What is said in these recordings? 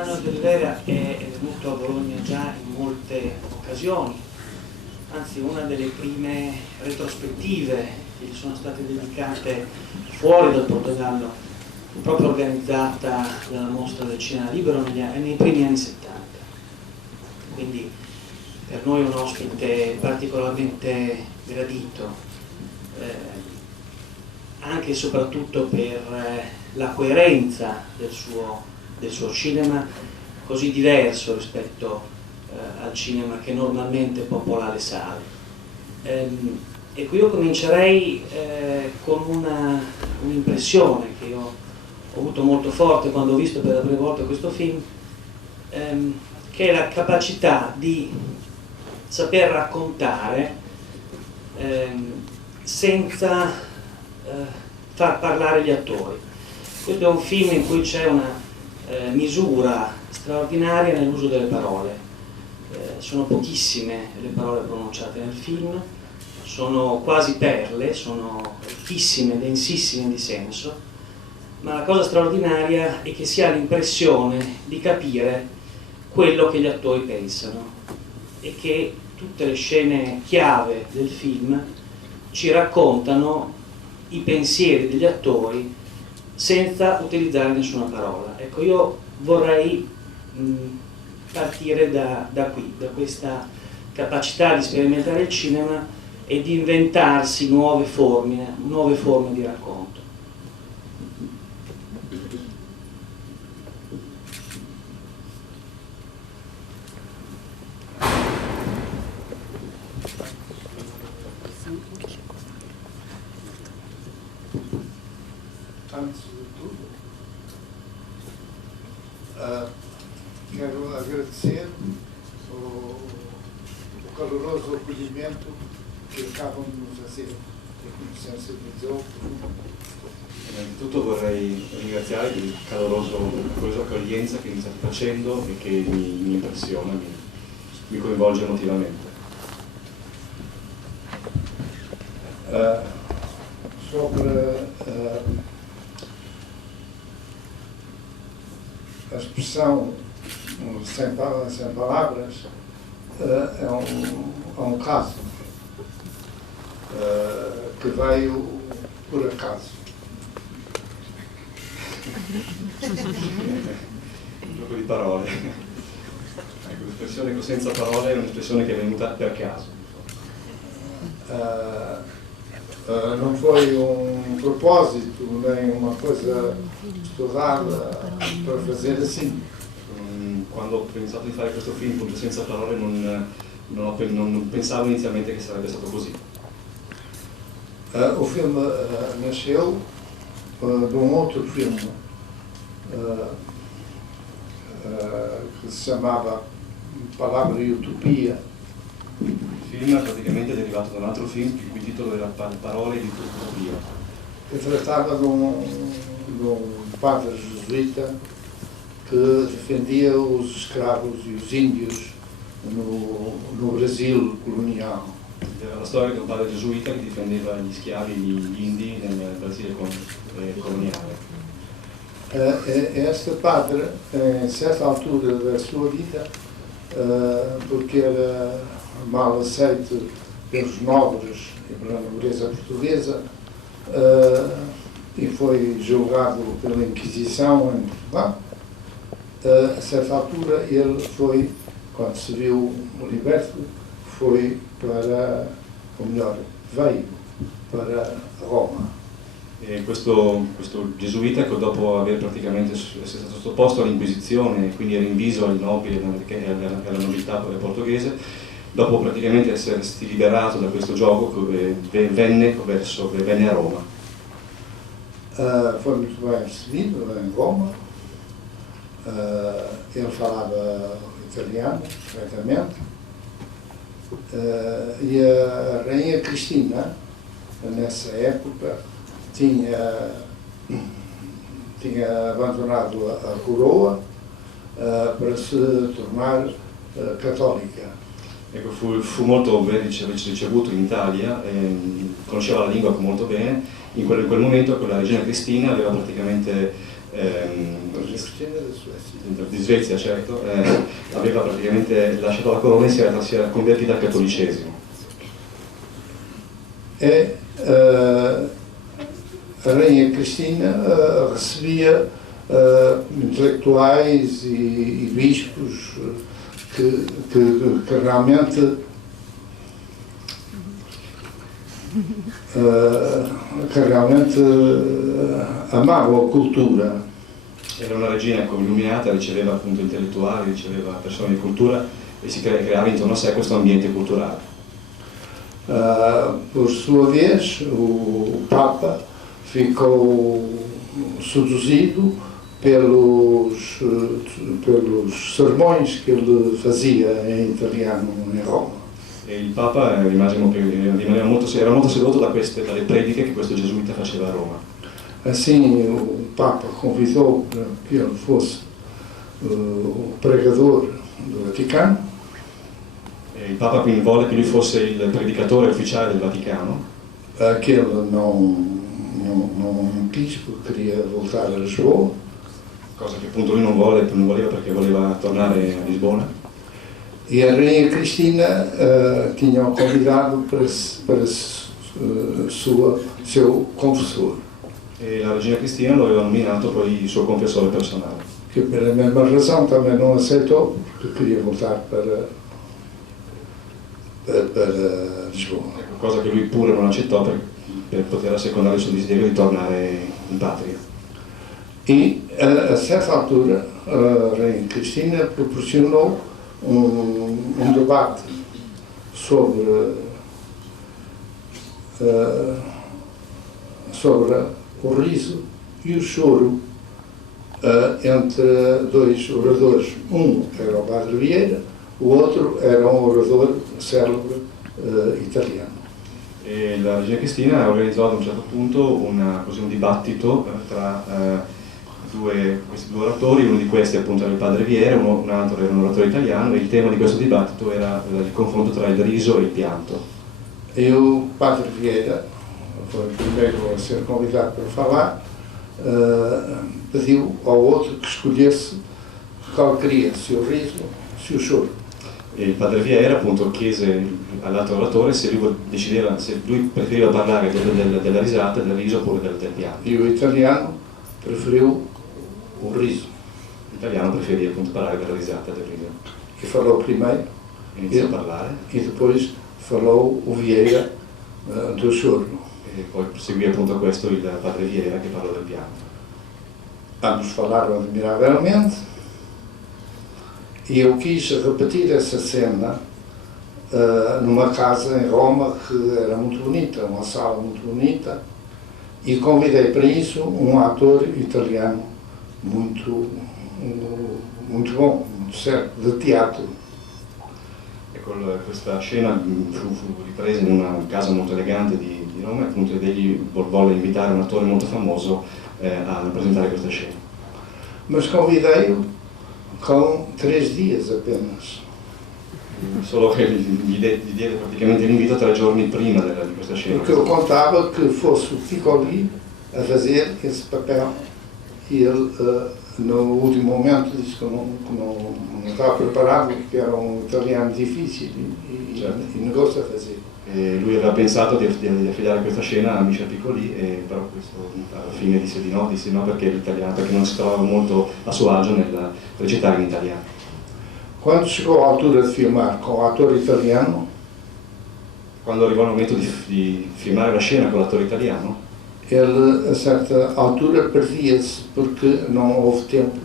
Manuel de Oliveira è venuto a Bologna già in molte occasioni, anzi una delle prime retrospettive che gli sono state dedicate fuori dal Portogallo, proprio organizzata dalla Mostra del Cinema Libero nei primi anni 70. Quindi per noi è un ospite particolarmente gradito, anche e soprattutto per la coerenza del suo cinema, così diverso rispetto al cinema che normalmente popola le sale. Ecco, io comincerei con un'impressione che io ho avuto molto forte quando ho visto per la prima volta questo film, che è la capacità di saper raccontare senza far parlare gli attori. Questo è un film in cui c'è una misura straordinaria nell'uso delle parole. Sono pochissime le parole pronunciate nel film, sono quasi perle, sono ricchissime, densissime di senso, ma la cosa straordinaria è che si ha l'impressione di capire quello che gli attori pensano e che tutte le scene chiave del film ci raccontano i pensieri degli attori senza utilizzare nessuna parola. Ecco, io vorrei partire da qui, da questa capacità di sperimentare il cinema e di inventarsi nuove forme di racconto. Antes de tudo, quero agradecer o caloroso acolhimento che acabam de nos fazer e sensibilizzou. Innanzitutto vorrei ringraziare per il calorosa accoglienza che mi state facendo e che mi impressiona, mi coinvolge emotivamente. Sobre a expressão sem palavras, é um caso que veio por acaso. Un gioco di parole. Ecco, l'espressione senza parole è un'espressione che è venuta per caso. Não foi propósito, nem uma coisa estudada para fazer assim. Quando ho pensato di fare questo film, Punto senza parole, non pensavo inizialmente che sarebbe stato così. O filme nasceu de outro filme que se chamava Palavra e Utopia. Il film è praticamente derivato da un altro film il cui titolo era Parole di Utopia. Que tratava de padre jesuíta que defendia os escravos e os índios no Brasil colonial. Era la storia di un padre gesuita che difendeva gli schiavi e gli indi nel Brasile coloniale. Este padre, em certa altura da sua vida, porque era mal aceito pelos nobres e pela nobreza portuguesa, e foi julgado pela Inquisição em Portugal. A certa altura ele foi, quando se viu liberto, foi para, ou melhor, veio para Roma. E questo gesuita, che dopo aver praticamente essere stato sottoposto all'Inquisizione e quindi rinviso ai nobili e alla nobiltà portoghese, dopo praticamente essersi liberato da questo gioco, venne a Roma. Foi muito bem recebido em Roma. Ele falava italiano perfeitamente. E a Rainha Cristina, nessa época, tinha abandonado a coroa para se tornar cattolica. Ecco, fu molto ben ricevuto in Italia, conosceva la lingua molto bene. In quel momento con la regina Cristina aveva praticamente di Svezia, certo, aveva praticamente lasciato la corona e si era convertita al cattolicesimo. E a Rainha Cristina recebia intelectuais e bispos que realmente amavam a cultura. Era una regina illuminata, riceveva appunto intellettuali, riceveva persone di cultura e si creava intorno a sé questo ambiente culturale. Por sua vez, o Papa ficou seduzido pelos sermões que ele fazia em italiano em Roma. E il Papa era molto sedotto dalle prediche che questo gesuita faceva a Roma. Assim, o Papa convidou para que ele fosse o pregador do Vaticano. E il Papa quindi volle che lui fosse il predicatore ufficiale del Vaticano. Que ele não quis, porque queria voltar a Lisboa. Cosa che appunto lui non voleva perché voleva tornare a Lisbona. E a Rainha Cristina tinha o convidado para seu confessor. E la regina Cristina lo aveva nominato poi il suo confessore personale. Que pela mesma razão também não aceitou, porque queria voltar para Lisboa. Cosa che lui pure non accettò per poter assecondare il suo desiderio di tornare in patria. E a certa altura a Rainha Cristina proporcionou debate sobre o riso e o choro entre dois oradores. Era o Padre Vieira, o outro era orador célebre italiano. E la regina Cristina organizzò ad un certo punto un dibattito tra questi due oratori. Uno di questi appunto era il Padre Vieira, un altro era un oratore italiano, e il tema di questo dibattito era il confronto tra il riso e il pianto. E o Padre Vieira foi o primeiro a ser convidado para falar, pediu ao outro que escolhesse qual queria, se o riso, se o choro. E il Padre Vieira appunto chiese all'altro oratore se lui preferiva parlare della risata, del riso oppure del pianto. E o italiano preferiu o riso. L'italiano preferì appunto parlare della risata, del riso. E falou primeiro, Iniziò a parlare e depois falou o Vieira do choro. e poi seguì appunto a questo il Padre Vieira che parlò del pianto. Ambos falaram admiravelmente e eu quis repetir essa cena numa casa em Roma que era muito bonita, uma sala muito bonita, e convidei para isso ator italiano muito bom, muito certo, de teatro. Questa scena fu ripresa in una casa molto elegante di Roma e appunto egli volle invitare un attore molto famoso a rappresentare questa scena. Mas convidei-o com 3 dias apenas. Solo che gli diede praticamente l'invito 3 giorni prima di questa scena. Porque eu contava que fosse o Piccoli a fazer esse papel e ele no último momento disse que não estava preparado, porque era italiano difficile e negou-se a fazer. E lui aveva pensato di affidare questa scena a Michel Piccoli, però questo alla fine disse di no perché l'italiano, perché non si trovava molto a suo agio nel recitare in italiano. Quando chegou a altura de filmar com o ator italiano, Quando arrivò il momento di filmare la scena con l'attore italiano, ele a certa altura perdia-se porque não houve tempo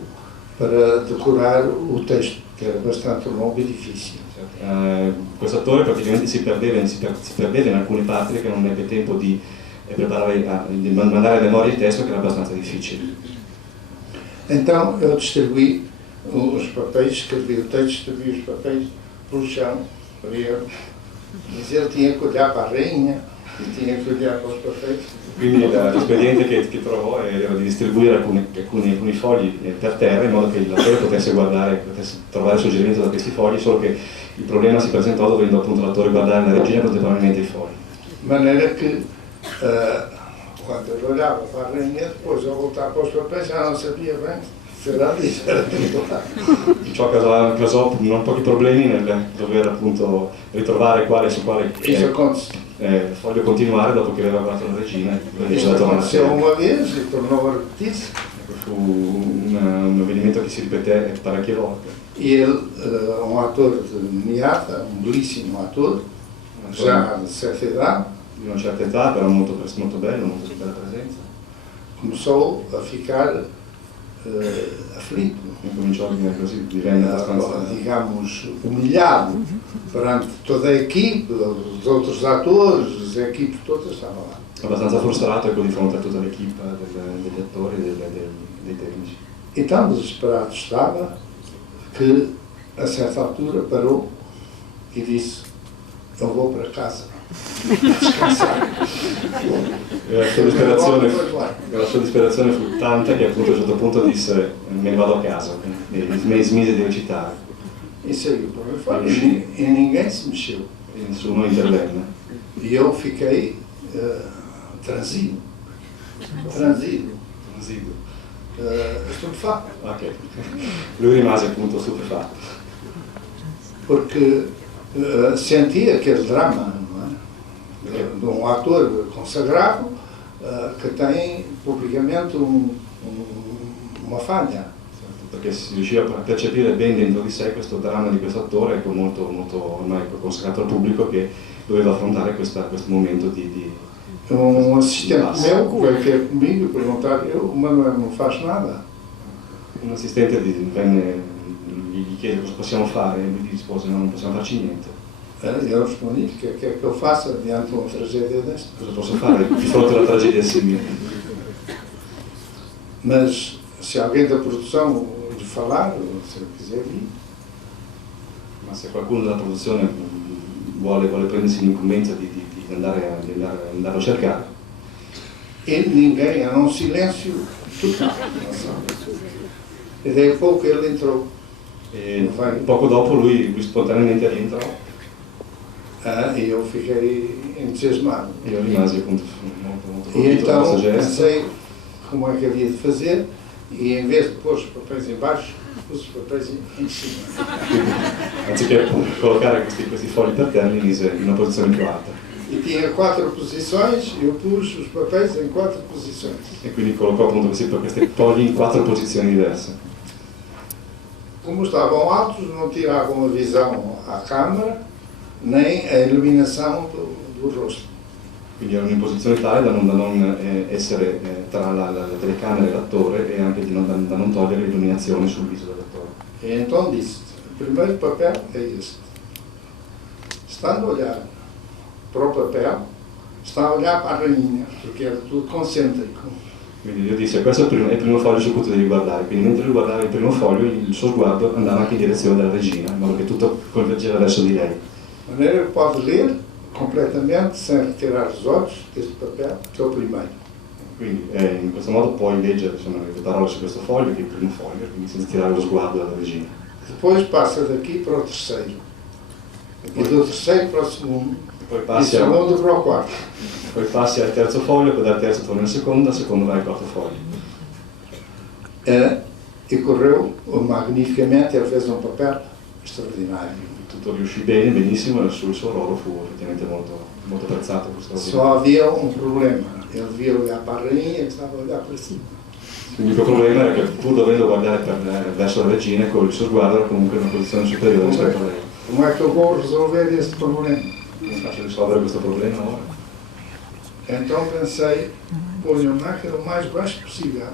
para decorar o texto, que era bastante longo e difficile. questo attore praticamente si perdeva in alcune parti perché non ebbe tempo di preparare, di mandare a memoria il testo, che era abbastanza difficile. Então eu distribuí os papéis, escrevi o texto, distribuí os papéis pelo chão para ele. Mas ele tinha que olhar para a rainha e tinha que olhar para os papéis. Quindi l'espediente che trovò era di distribuire alcuni fogli per terra in modo che l'attore potesse trovare suggerimento da questi fogli, solo che il problema si presentò dovendo appunto l'attore guardare la regina contemporaneamente i fogli. De maneira que quando ele olhava para a rainha, depois ao voltar para os papéis já não sabia bem se era lì, se era di là. Ciò causò non pochi problemi nel dover appunto ritrovare quale su quale foglio continuare dopo che aveva guardato la regina. Isso aconteceu uma vez e tornou a repetir-se. Fu un avvenimento che si ripeté parecchie volte. E ele, um ator de Niata, um belíssimo ator, já de certa idade, Di una certa età, però molto bello, molto bella presenza. começou a ficar aflito, Cominciò a diventare così, divenne abbastanza, digamos, humilhado perante toda a equipe, os outros atores, a equipe toda estava lá. abbastanza frustrato, ecco, di fronte a tutta l'equipe degli attori e dei tecnici. E tão desesperado estava que, a certa altura, parou e disse: eu vou para casa descansar. La sua disperazione fu tanta che appunto a un certo punto disse me ne vado a casa, e smise di recitare. E saiu para fora e ninguém se mexeu. E nessuno intervenne. E eu fiquei transido, estupefatto. Ok. Lui rimase appunto stupefatto. Porque sentia aquele drama, não é? De um ator consagrado que tem publicamente uma falha. Perché si riusciva a percepire ben dentro di sé questo dramma di questo attore, ecco, molto ormai consacrato al pubblico, che doveva affrontare questo momento di assistente meu que veio ter comigo e perguntar: o Manuel não faz nada. Un assistente gli chiede cosa possiamo fare, e lui gli rispose no, non possiamo farci niente. E eu respondi: o que é que eu faça diante de uma tragédia desta? Cosa posso fare di fronte a una tragedia simile? Mas se alguém da produção lhe falar, ou se ele quiser vir, Ma se qualcuno della produzione vuole prendersi l'incombenza di andarlo a cercare, e ninguém, há um silêncio total. E daí a pouco ele entrou. e poco dopo lui spontaneamente rientrò, E eu fiquei entusiasmado. e io rimasi appunto molto E colpito da então questo gesto. pensei como é que havia de fazer, e em vez de pôr os papéis em baixo, pus os papéis em cima. Anziché collocare questi fogli per terra, li mise in una posizione più alta. E tinha 4 posições, eu pus os papéis em 4 posições. E quindi collocò appunto questi fogli in 4 posizioni diverse. Como estavam altos, não tiravam a visão à câmara, nem a iluminação do rosto. Quindi erano in posizione tale da non essere tra la telecamera e l'attore, e anche da non togliere l'illuminazione sul viso dell'attore. E então disse: o primeiro papel é este. Estando a olhar para o papel, está a olhar para a rainha, porque era tudo concêntrico. Quindi io disse: questo è il primo foglio su cui tu devi guardare. Quindi mentre lui guardava il primo foglio, il suo sguardo andava anche in direzione della regina, in modo che tutto convergeva verso di lei. De maneira que pode ler completamente, sem retirar os olhos deste papel, que é o primeiro. Quindi in questo modo puoi leggere, insomma, le parole su questo foglio, che è il primo foglio, quindi senza tirare lo sguardo dalla regina. Depois passa daqui para o terceiro. E do terceiro para o segundo. Poi E do passi, segundo para o quarto. poi passi al terzo foglio, poi dal terzo torni al secondo vai al quarto foglio. E correu magnificamente, ele fez um papel extraordinário. Tutto riuscì bene, benissimo, e il suo ruolo fu effettivamente molto apprezzato. Só havia um problema: ele devia olhar para a rainha e estava a olhar para cima. L'unico problema era che pur dovendo guardare verso la regina, con il suo sguardo era comunque in una posizione superiore rispetto a lei. Como é que eu vou resolver este problema? Come faccio a risolvere questo problema ora? Então pensei: ponho a máquina o mais baixo possível,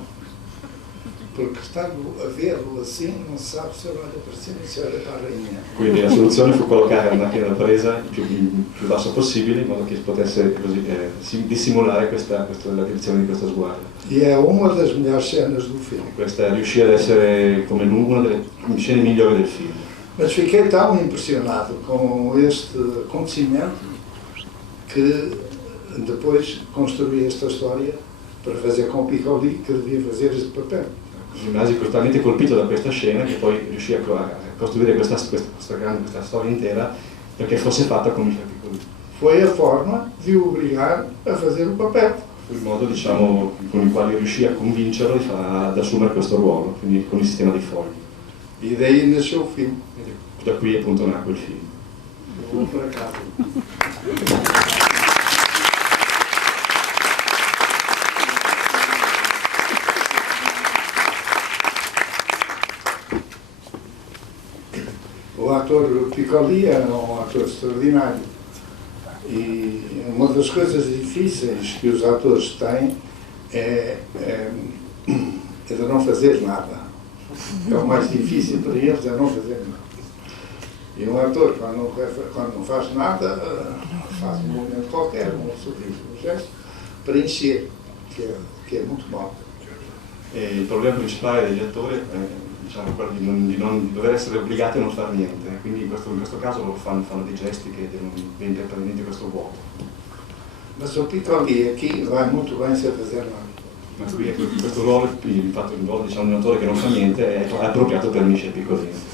porque estando a vê-lo assim, não se sabe se olha para cima e se olha para a rainha. Quindi la soluzione fu collocare la macchina da presa il più basso possibile, in modo che potesse così, dissimulare la direzione di questo sguardo. E é uma das melhores cenas do filme. Questa riuscì ad essere come una delle scene migliori del film. Mas fiquei tão impressionado com este acontecimento que depois construí esta história para fazer com o Piccoli, que devia fazer este papel. Rimasi totalmente colpito da questa scena, che poi riuscì a costruire questa storia intera perché fosse fatta come il Piccoli. Foi a forma de o obrigar a fazer o papel. fu il modo, diciamo, con il quale riuscì a convincerlo ad assumere questo ruolo, quindi con il sistema di fogli. E daí nasceu o filme. Da qui appunto nacque il film. Vou para casa. O ator Piccoli é um ator extraordinário. E uma das coisas difíceis que os atores têm é de não fazer nada. É o mais difícil para eles, é não fazer nada. E um ator, quando não faz nada, faz um movimento qualquer, um sorriso, um gesto, para encher, que é muito mau. E il problema principale degli attori è, diciamo, quello di non dover essere obbligati a non fare niente, quindi in questo caso loro fanno dei gesti che devono prendere questo vuoto. Mas o Piccoli aqui vai muito bem sem fazer nada. Ma qui questo ruolo, il ruolo, diciamo, di un attore che non fa niente è appropriato per Michel Piccolini.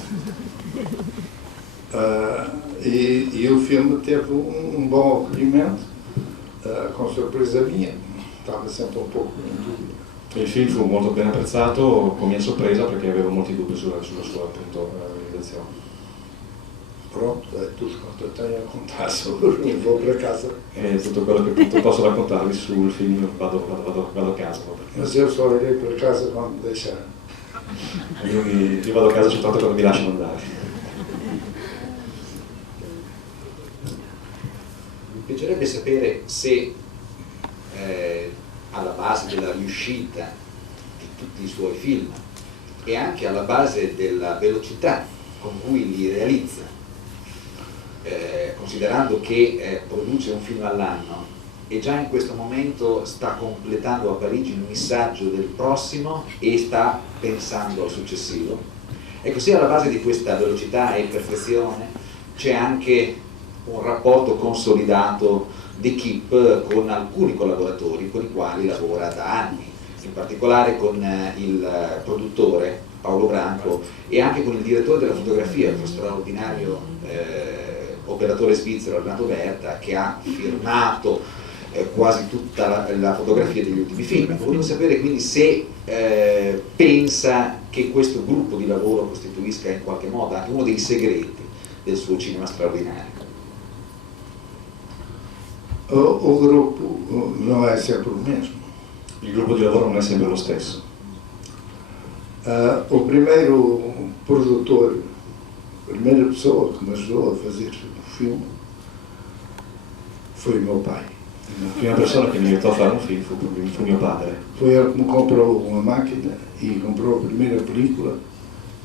E o filme teve bom acolhimento, com surpresa minha, estava sempre um pouco em dúvida. Il film fu molto ben apprezzato, con mia sorpresa, perché avevo molti dubbi sulla sua appunto realizzazione. Pronto, é tudo quanto eu tenho a contar sobre, vou para casa. E tutto quello che appunto posso raccontarvi sul film, vado a casa. Mas eu só irei para casa quando deixar. Io vado a casa soltanto quando mi lasciano andare. Mi piacerebbe sapere se alla base della riuscita di tutti i suoi film e anche alla base della velocità con cui li realizza, considerando che produce un film all'anno e già in questo momento sta completando a Parigi il missaggio del prossimo e sta pensando al successivo, ecco, se alla base di questa velocità e perfezione c'è anche un rapporto consolidato d'equipe con alcuni collaboratori con i quali lavora da anni, in particolare con il produttore Paolo Branco e anche con il direttore della fotografia, lo straordinario operatore svizzero Renato Berta, che ha firmato quasi tutta la fotografia degli ultimi film. Volevo sapere quindi se pensa che questo gruppo di lavoro costituisca in qualche modo anche uno dei segreti del suo cinema straordinario. O grupo não é sempre o mesmo. Il gruppo di lavoro non è sempre lo stesso. O primeiro produtor, a primeira pessoa que me ajudou a fazer o filme foi o meu pai. La prima persona che mi aiutò a fare un film fu mio padre. Foi ele que me comprou uma máquina e comprou a primeira película,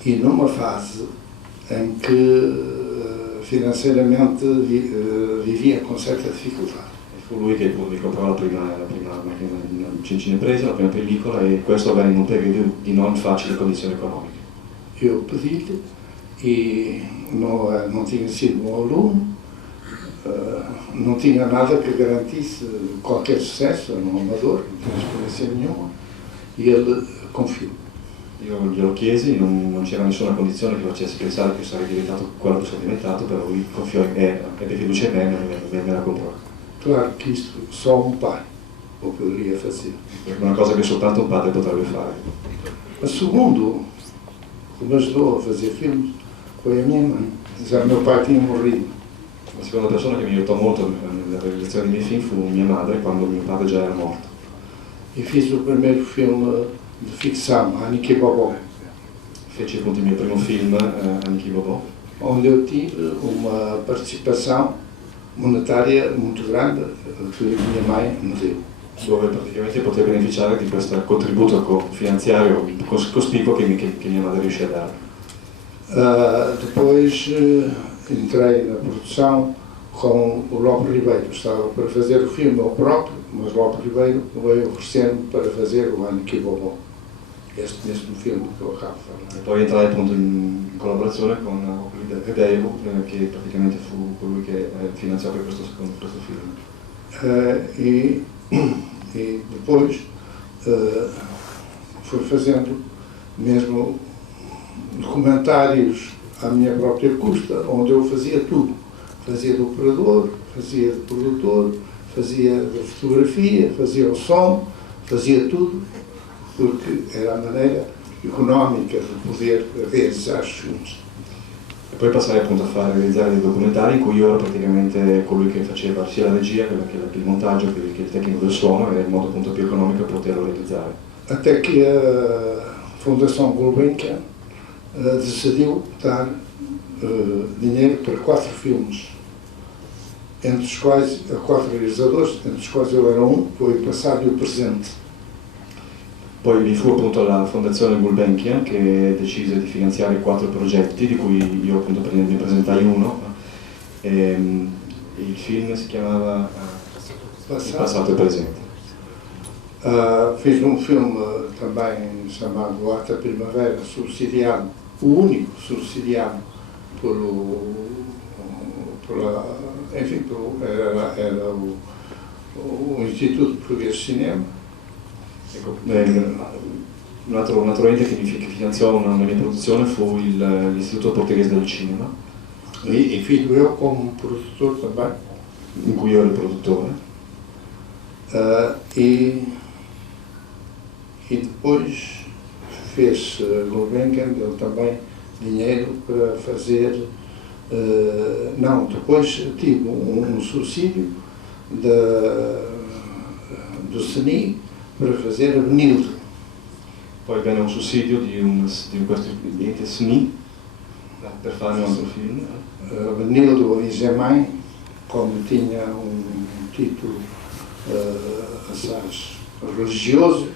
e numa fase em que financeiramente vivia com certa dificuldade. Fu lui che mi comprò la prima macchina cinepresa, la prima pellicola, e questo avvenne in un periodo di non facili condizioni economiche. Eu pedi-lhe e não tinha sido bom aluno, não tinha nada que garantisse qualquer sucesso, era um amador, não tinha experiência nenhuma, e ele confiou. Io glielo chiesi, non c'era nessuna condizione che facesse pensare che sarei diventato quello che sono diventato, però lui confiò in me, ebbe fiducia in me e me la comprò. Claro que isto só pai o poderia fazer. È una cosa che soltanto un padre potrebbe fare. O segundo que me ajudou a fazer filmes foi a minha mãe. Já meu pai tinha morrido. La seconda persona che mi aiutò molto nella realizzazione dei miei film fu mia madre, quando mio padre già era morto. E fiz o primeiro filme de ficção, Aniki Bobó, Feci appunto il mio primo film, Aniki Bobó, onde eu tive uma participação monetária muito grande que a minha mãe me deu. dove praticamente potevo beneficiare di questo contributo finanziario cospicuo che mia madre riuscì a dare. Depois entrei na produção com o Lopes Ribeiro. Estava para fazer o filme eu próprio, mas Lopes Ribeiro veio oferecer-me para fazer o Aniki Bobó, este mesmo filme que eu acabo de falar. E poi entrai appunto in collaborazione con Ribeiro, che praticamente fu colui che finanziò per questo film. E depois fui fazendo mesmo documentários à minha própria custa, onde eu fazia tudo. Fazia de operador, fazia de produtor, fazia a fotografia, fazia o som, fazia tudo, porque era a maneira económica de poder realizzare os filmes. E poi passai appunto a realizzare dei documentari in cui io ero praticamente colui che faceva sia la regia che il montaggio che il tecnico del suono, era il modo appunto più economico per poterlo realizzare. Até que a Fundação Gulbenkian decidiu dar dinheiro para 4 filmes, entre os quais, 4 realizadores, entre os quais eu era um, foi o passado e o presente. Poi vi fu appunto la Fondazione Gulbenkian che decise di finanziare 4 progetti, di cui io appunto ne presentai uno. Il film si chiamava Il passato e presente. Fiz um filme também chamado Arte da Primavera, subsidiado, o único subsidiado era o Instituto Português de Cinema. Ecco, un altro ente che finanziò una mia produzione fu l'Istituto Portoghese del Cinema. E fiz eu como produtor também. In cui io ero il produttore. E depois fez Gulbenkian, deu também dinheiro para fazer. Não, depois tive um subsídio do CNI para fazer Benilde. Poi venne un sussidio di questo ente SNI per fare un altro film. Benilde o Isemãe, como tinha título assaz religioso,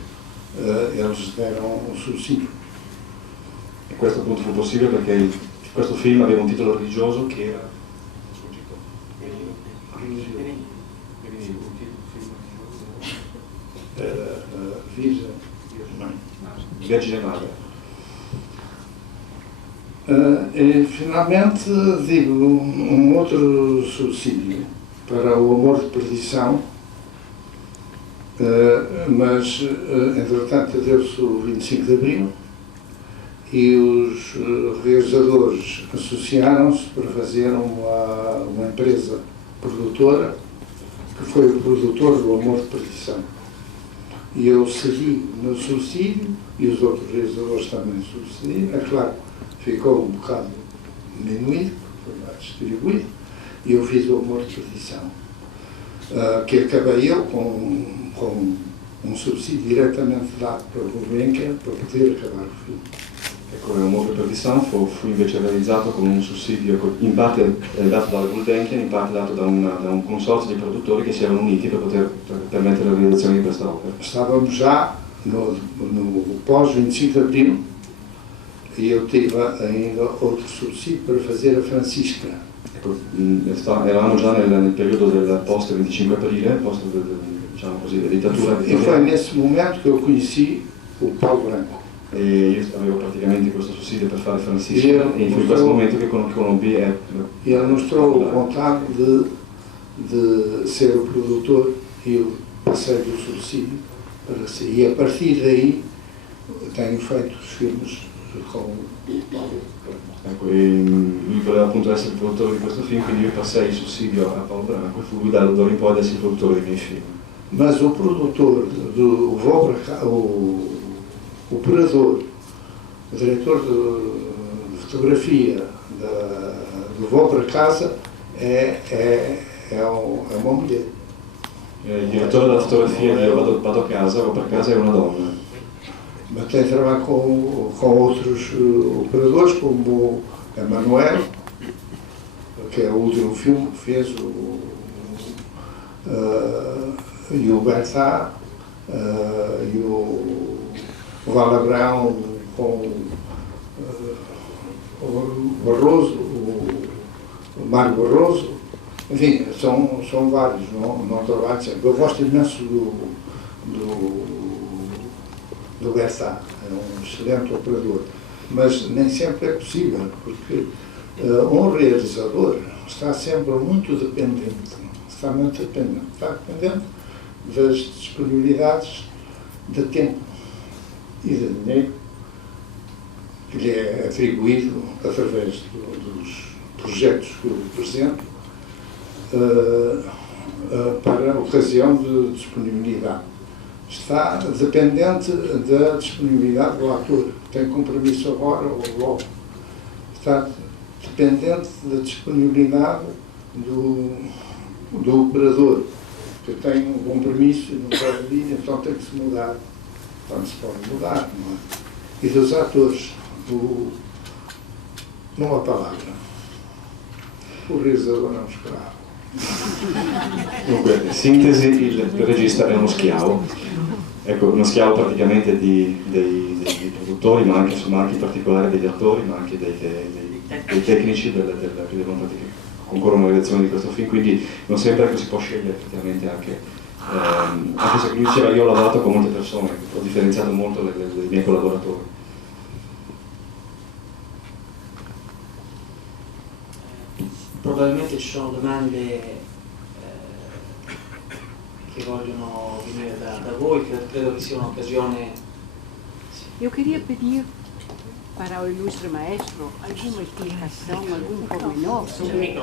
eles deram un subsídio. E questo appunto fu possibile perché questo film aveva un titolo religioso che era Vergine Madre. E finalmente digo outro subsídio para o Amor de Perdição, mas entretanto deu-se o 25 de Abril e os realizadores associaram-se para fazer uma empresa produtora que foi o produtor do Amor de Perdição. E eu segui no subsídio e os outros realizadores também subsidiam. É claro, ficou um bocado diminuído, foi mais distribuído, e eu fiz o Amor de Perdição, que acabei eu com um subsídio diretamente dado para o Gulbenkian para poder acabar o filme. Ecco, Amor di Perdição fu invece realizzato con un sussidio in parte dato dalla Gulbenkian, in parte dato da un consorzio di produttori che si erano uniti per poter permettere la realizzazione di questa opera. Estávamos já no pós-25 de Abril e eu tive ainda outro subsídio para fazer a Francisca. Ecco, eravamo già nel periodo del post-25 aprile, post diciamo così, della dittatura. E foi nesse momento que eu conheci o Paulo Branco. E io avevo praticamente questo sussidio per fare Francisco e fu in questo momento che conobbi e ele mostrou vontade de ser o produtor e eu passei do subsídio para ser. E a partir daí tenho feito os filmes com o Paulo Branco. Ecco, e lui voleva appunto essere il produttore di questo film, quindi io passai il sussidio a Paolo Branco e fu lui d'ora in poi ad essere il produttore dei miei film. Mas o produtor, o operador, o diretor de fotografia do Vou para Casa é uma mulher. Il direttore della fotografia di Io vado a casa, Vou para Casa è una donna. Mas tem trabalho com outros operadores, como o Emanuel, que é o último filme que fez, e o Bertá, e o Valabrão com o Barroso, o Mário Barroso, enfim, são vários, não trabalho sempre. Eu gosto imenso do Bertá, é um excelente operador, mas nem sempre é possível, porque um realizador está sempre muito dependente, está dependente das disponibilidades de tempo e de dinheiro que lhe é atribuído através dos projetos que eu represento. para a ocasião de disponibilidade. Está dependente da disponibilidade do ator, tem compromisso agora ou logo. Está dependente da disponibilidade do operador, que tem um compromisso e não pode vir, então tem que se mudar. Então se pode mudar, não é? E dos atores, numa palavra, o realizador è uno schiavo. Dunque, sintesi, il regista è uno schiavo, ecco, uno schiavo praticamente dei produttori, ma anche in particolare degli attori, ma anche dei tecnici che concorrono alla redazione di questo film, quindi non sempre si può scegliere effettivamente anche se lui diceva io ho lavorato con molte persone, ho differenziato molto dai miei collaboratori. Probabilmente ci sono domande che vogliono venire da voi, credo che sia un'occasione. Eu queria pedir para o ilustre maestro alguma explicação, algum pormenor sobre...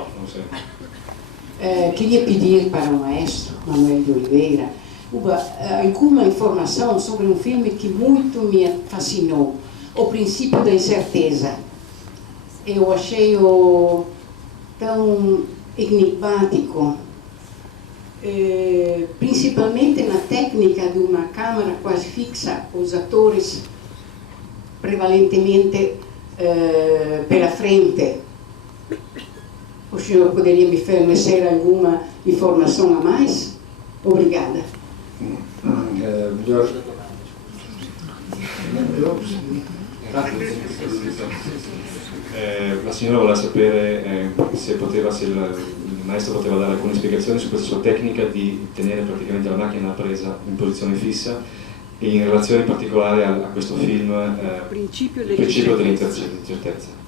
Queria pedir para o maestro Manuel de Oliveira alguma informação sobre um filme que muito me fascinou, O Princípio da Incerteza. Eu achei-o tão enigmático, principalmente na técnica de uma câmera quase fixa, os atores prevalentemente pela frente. O senhor poderia me fornecer alguma informação a mais? Obrigada. Melhor. Eu percebi. La signora voleva sapere se il maestro poteva dare alcune spiegazioni su questa sua tecnica di tenere praticamente la macchina presa in posizione fissa e in relazione in particolare a questo film Il principio dell'incertezza.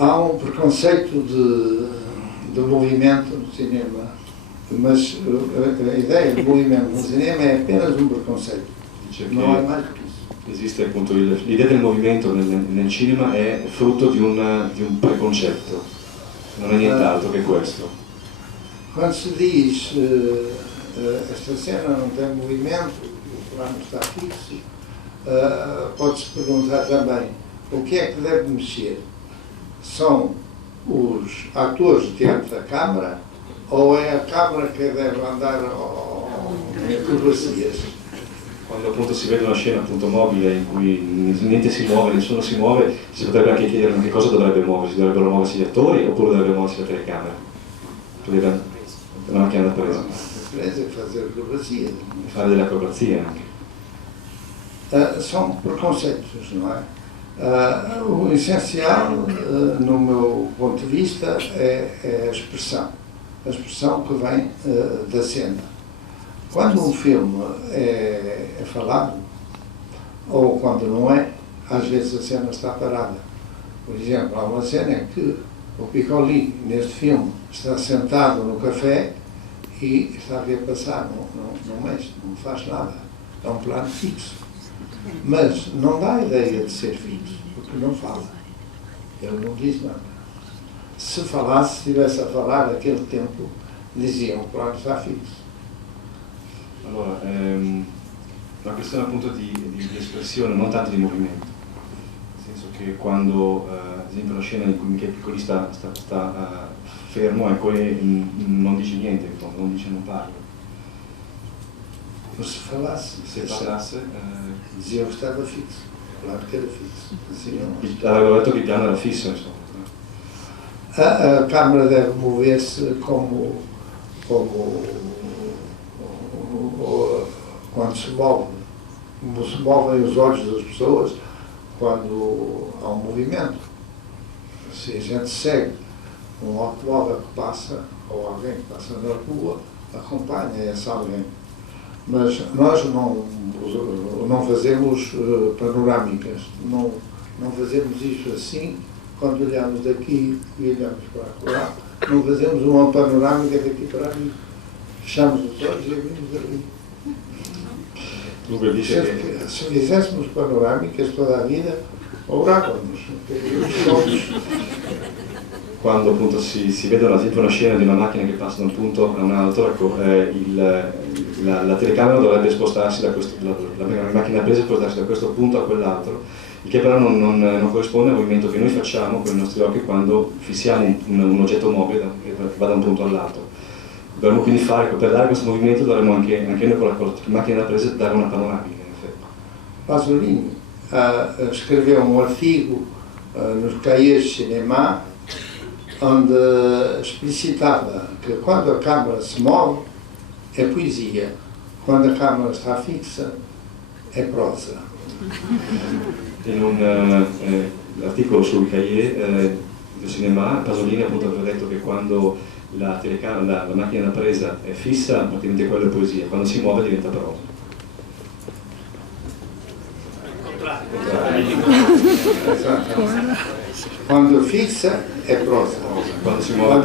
Há preconceito de movimento no cinema, mas a ideia do movimento no cinema è apenas preconceito. Non è mais que isso. Esiste appunto l'idea del movimento nel cinema è frutto di un preconcetto, non è nient'altro che questo. Quando si diz esta cena não tem movimento, o plano está fixo, pode-se perguntar também o que é que deve mexer? São os atores diante da câmara ou é a câmara che deve andare in acrobacias? Quando appunto si vede una scena appunto mobile in cui niente si muove, nessuno si muove, si potrebbe anche chiedere che cosa dovrebbe muoversi, dovrebbero muoversi gli attori oppure dovrebbe muoversi la telecamera? La macchina da presa. Fare delle acrobazie anche. São preconceitos, não é? O essencial, no meu ponto de vista, é a expressão que vem da cena. Quando um filme é falado, ou quando não é, às vezes a cena está parada. Por exemplo, há uma cena em que o Piccoli, neste filme, está sentado no café e está a ver passar, não mexe, não faz nada. É um plano fixo. Mas não dá a ideia de ser fixo, porque não fala. Ele não diz nada. Se falasse, se estivesse a falar aquele tempo, diziam, o plano está fixo. Allora, una questione appunto di espressione, non tanto di movimento, nel senso che quando, ad esempio, una scena in cui Michele Piccoli sta fermo, ecco, e non dice niente, non dice, non parla. Se falasse, diziam que estava fixo, claro que era fixo. Aveva detto che il piano era fisso, insomma. A câmara deve mover-se como quando se move, como se movem os olhos das pessoas quando há um movimento. Se a gente segue um automóvel que passa, ou alguém que passa na rua, acompanha esse alguém. Mas nós não fazemos panorâmicas, não fazemos isso assim, quando olhamos daqui e olhamos para lá, não fazemos uma panorâmica daqui para ali. Fechamos os olhos e abrimos ali. Se fizéssemos panorâmicas toda a vida, orávamos. quando appunto si vede ad esempio una scena di una macchina che passa da un punto a un altro, ecco, la telecamera dovrebbe spostarsi da questo, la macchina presa spostarsi da questo punto a quell'altro, il che però non corrisponde al movimento che noi facciamo con i nostri occhi quando fissiamo un oggetto mobile che va da un punto all'altro. Dovremmo quindi fare, per dare questo movimento dovremmo anche noi con la macchina da presa dare una panoramica, in effetti. Pasolini escreveu um artigo nos Cahiers Cinema onde explicitava que quando a câmera se move é poesia, quando a câmera está fixa è prosa. In un articolo sul Cahiers del Cinema, Pasolini appunto aveva detto che quando la macchina da presa è fissa, praticamente quello è poesia, quando si muove diventa prosa. Quando fixa è prosa, quando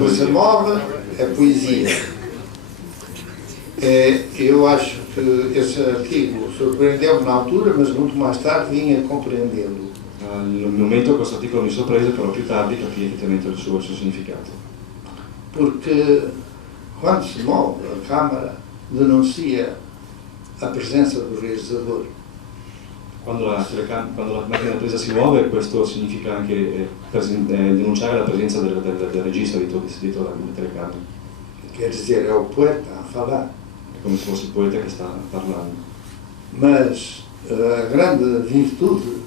se move é poesia. Eu acho que esse artigo surpreendeu-me na altura, mas muito mais tarde vim a compreendê-lo. Al momento questo articolo mi sorprese, però più tardi capì effettivamente il suo significato. Porque quando se move a câmara denuncia a presença do realizador. Quando la macchina da presa si muove, questo significa anche denunciare la presenza del regista dietro la telecamera. Quer dizer, é o poeta a falar. È come se fosse il poeta che sta parlando. Mas a grande virtude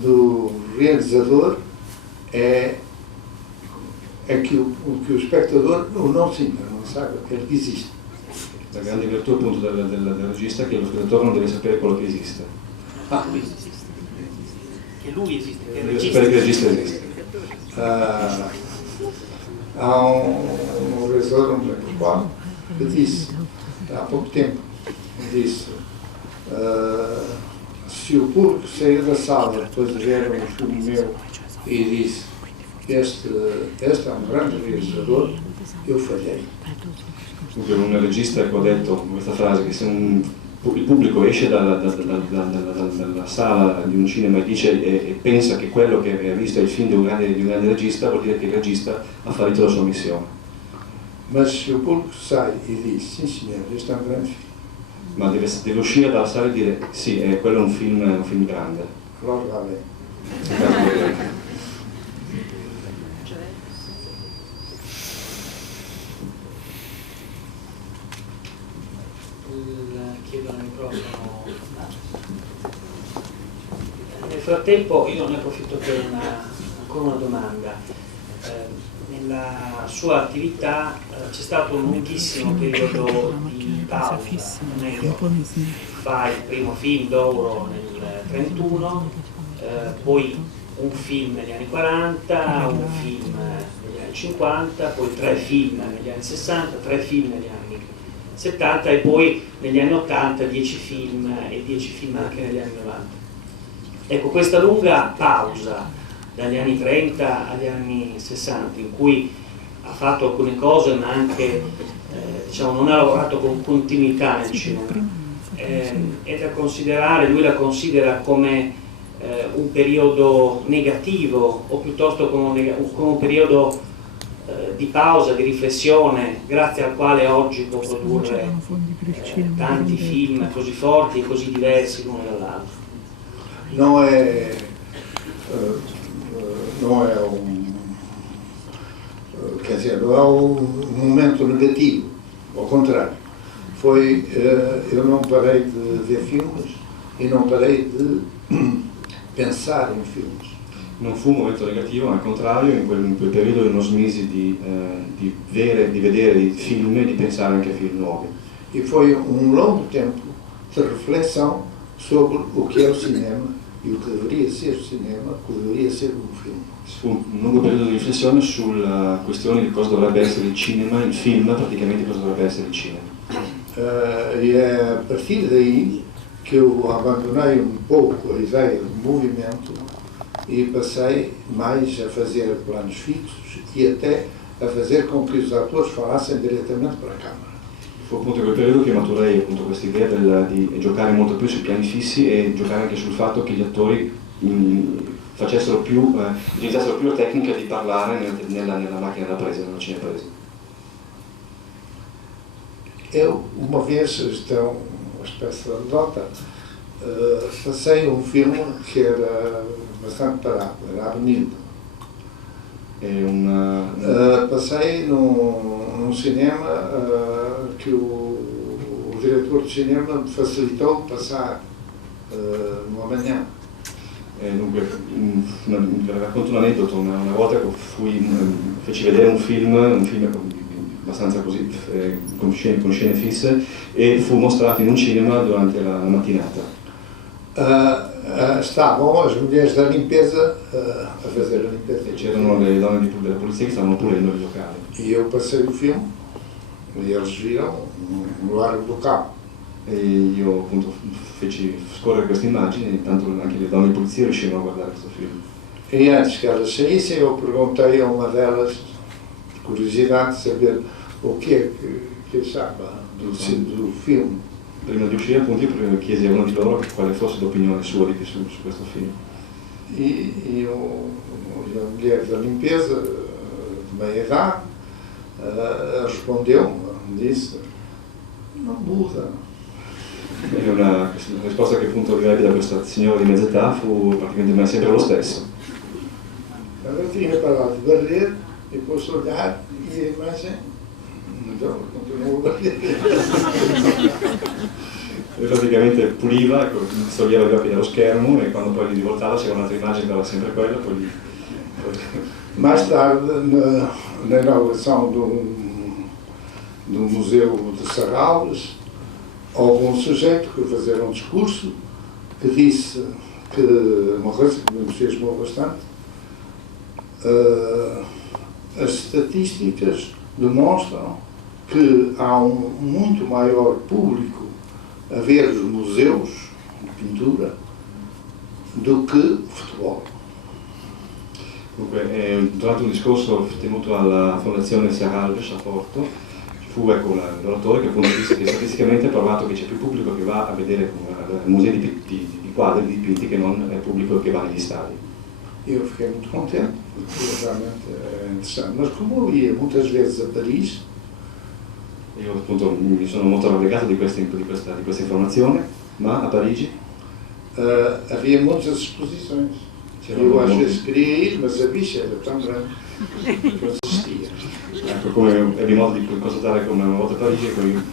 do realizador é que o espectador não sinta, não saiba que ele existe. La grande virtù appunto del regista è che lo spettatore non deve sapere quello che esiste. Lui esiste. Che lui esiste, che il Deve sapere che il regista esiste. Há um realizador, não me lembro qual, que disse, há pouco tempo, disse, se o público sair da sala depois de ver um filme meu e disse, este é um grande realizador, eu falhei. Un regista ha detto questa frase, che se il pubblico esce dalla sala di un cinema e dice e pensa che quello che ha visto è il film di un grande regista, vuol dire che il regista ha fallito la sua missione. Mas se o público sai e diz, sim senhor, este é um grande film, Ma deve uscire dalla sala e dire sì, quello è un film grande. allora va bene. Chiedo al microfono. Nel frattempo io ne approfitto per ancora una domanda. Nella sua attività c'è stato un lunghissimo periodo di pausa, meglio, fa il primo film d'oro nel 1931, poi un film negli anni 40, un film negli anni 50, poi 3 film negli anni 60, 3 film negli anni 70 e poi negli anni 80 10 film e 10 film anche negli anni 90. Ecco, questa lunga pausa dagli anni 30 agli anni 60 in cui ha fatto alcune cose ma anche diciamo, non ha lavorato con continuità nel cinema, è da considerare, lui la considera come un periodo negativo o piuttosto come un periodo di pausa, di riflessione, grazie al quale oggi può produrre tanti film così forti e così diversi l'uno dall'altro. Não é quer dizer, não é um momento negativo, ao contrário. Eu não parei de ver filmes e não parei de pensar em filmes. Non fu un momento negativo, ma al contrario, in quel periodo non smisi di vedere i film e di pensare anche a film nuovi. E foi longo tempo de reflexão sobre o que é o cinema e o que deveria ser o cinema, o que deveria ser um filme. Fu un lungo periodo di riflessione sulla questione di cosa dovrebbe essere il cinema, il film, praticamente cosa dovrebbe essere il cinema. E é a partir daí que eu abandonei pouco a ideia do movimento e passei mais a fazer planos fixos e até a fazer com que os atores falassem diretamente para a câmara. Fu appunto in quel periodo che maturai appunto questa idea di giocare molto più sui piani fissi e giocare anche sul fatto che gli attori utilizzassero più la tecnica di parlare nella macchina da presa, nella cinepresa. Eu, uma vez, isto é uma espécie de anedota, passei um filme que era bastante parado, era a Avenida. Passei num cinema que o diretor de cinema me facilitou passar numa manhã. Dunque, racconto un aneddoto. Una volta feci vedere un film abbastanza così, con scene fisse, e fu mostrato in un cinema durante la mattinata. Estavam as mulheres da limpeza a fazer a limpeza. C'erano le donne della polizia che stavano pulendo il locale. E eu passei o filme e eles viram no largo do cabo. E io appunto feci scorrere questa immagine e intanto anche le donne di polizia riuscivano a guardare questo film. E antes que elas saíssem, eu perguntei a uma delas, por curiosidade, de saber o que é que achava do filme. Prima di uscire, appunto, io chiesi a uno di loro quale fosse l'opinione sua su questo film. E a mulher da limpeza, de meia idade, respondeu-me, disse, não muda. E la risposta che appunto arrivai da questa signora di mezza età fu praticamente sempre lo stesso. Ela tinha parado de varrer e pôs-se a olhar e a imagem então continuou a varrer. E praticamente puliva, toglieva gli occhi dallo schermo e quando poi li rivoltava c'era un'altra immagine che era sempre quella, poi Mais tarde, na inauguração do Museu de Sarralves, houve um sujeito que ia fazer um discurso que disse que uma coisa que me entusiasmou bastante, as estatísticas demonstram que há muito maior público a ver os museus de pintura do que futebol. Dunque, durante un discorso tenuto alla Fondazione Serralves a Porto, ci fu un oratore che appunto disse che statisticamente è provato che c'è più pubblico che va a vedere musei di quadri dipinti che non è pubblico che va negli stadi. Eu fiquei muito contente, porque realmente é interessante. Mas como eu ia muitas vezes a Paris, io appunto mi sono molto rallegrato di questa informazione, ma a Parigi havia muitas exposições. Eu às vezes queria ir, mas a bicha era tão grande que não assistia. Ecco, come ebbi modo di consultare come una volta a Parigi, e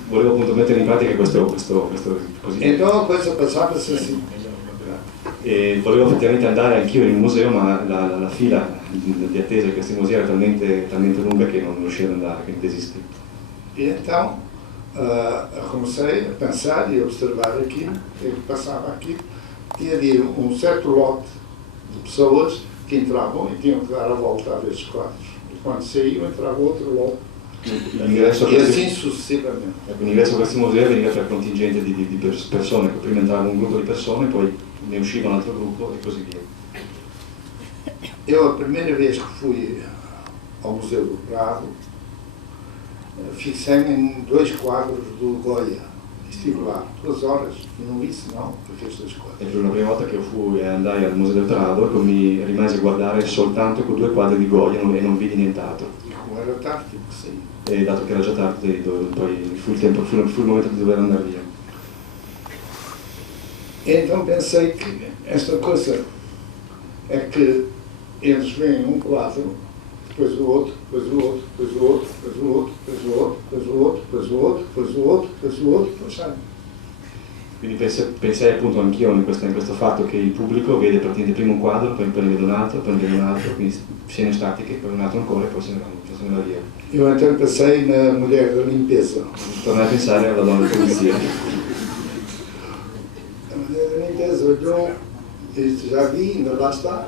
volevo appunto mettere in pratica questo così. Então a coisa passava-se assim. E volevo effettivamente andare anch'io in un museo, ma la fila di attesa di questi musei era talmente lunga che non riuscivo ad andare, quindi desisti. E então comecei a pensar e a observar aquilo, o que passava aqui. Tinha de ir certo lote de pessoas que entravam e tinham que dar a volta a ver os quadros. E quando saíam, entrava outro lote. E assim sucessivamente. L'ingresso a questi musei veniva per contingente di persone, prima entrava un gruppo di persone, poi ne usciva un altro gruppo e così via. Eu, a primeira vez que fui ao Museu do Prado, fixei-me em 2 quadros do Goya. Estive lá 2 horas e não disse não per questi 2 quadri. E la prima volta che andai al Museo del Prado mi rimasi a guardare soltanto quei 2 quadri di Goya e non vidi nient'altro. E como era tarde, tive que sair. E dato che era già tardi, poi fu il momento di dover andare via. Então pensei que esta coisa é que eles veem um quadro, depois o outro, depois o outro, depois o outro, depois o outro, depois o outro, depois o outro, depois o outro, depois o outro, depois o outro, depois sai. Quindi pensai appunto anch'io in questo fatto che il pubblico vede praticamente prima un quadro, poi ne vede un altro, poi ne vede un altro, quindi scene statiche, poi un altro ancora e poi se ne va via. Eu então pensei na mulher da limpeza. Tornai a pensare alla donna di polizia. A mulher da limpeza olhou e disse, já vi, ainda lá está.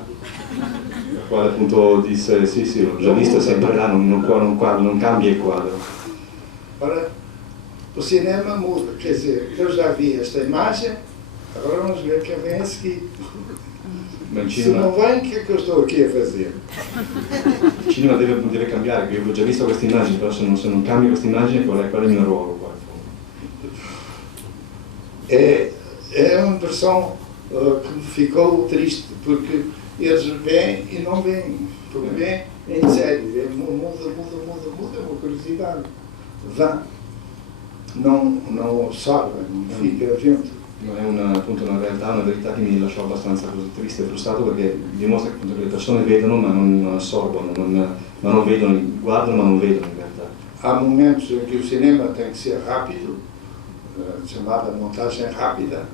La quale appunto disse sì, l'ho già visto, è sempre là, non cambia il quadro. Ora, o cinema muda, quer dizer, eu já vi esta imagem, agora vamos ver quem vem a seguir. Se não vem, o que é que eu estou aqui a fazer? Il cinema deve cambiare, io ho già visto questa immagine, però se non cambio questa immagine qual è il mio ruolo qua? É uma impressão que me ficou triste, porque eles veem e não veem, porque veem em série, muda, é uma curiosidade. Vã, não absorve, non fica dentro. Appunto una verità che mi lasciò abbastanza così triste e frustrato, perché dimostra che, appunto, che le persone vedono ma non assorbono, ma non vedono, guardano ma non vedono in realtà. Há momentos em que o cinema tem que ser rápido, chamada montagem rápida,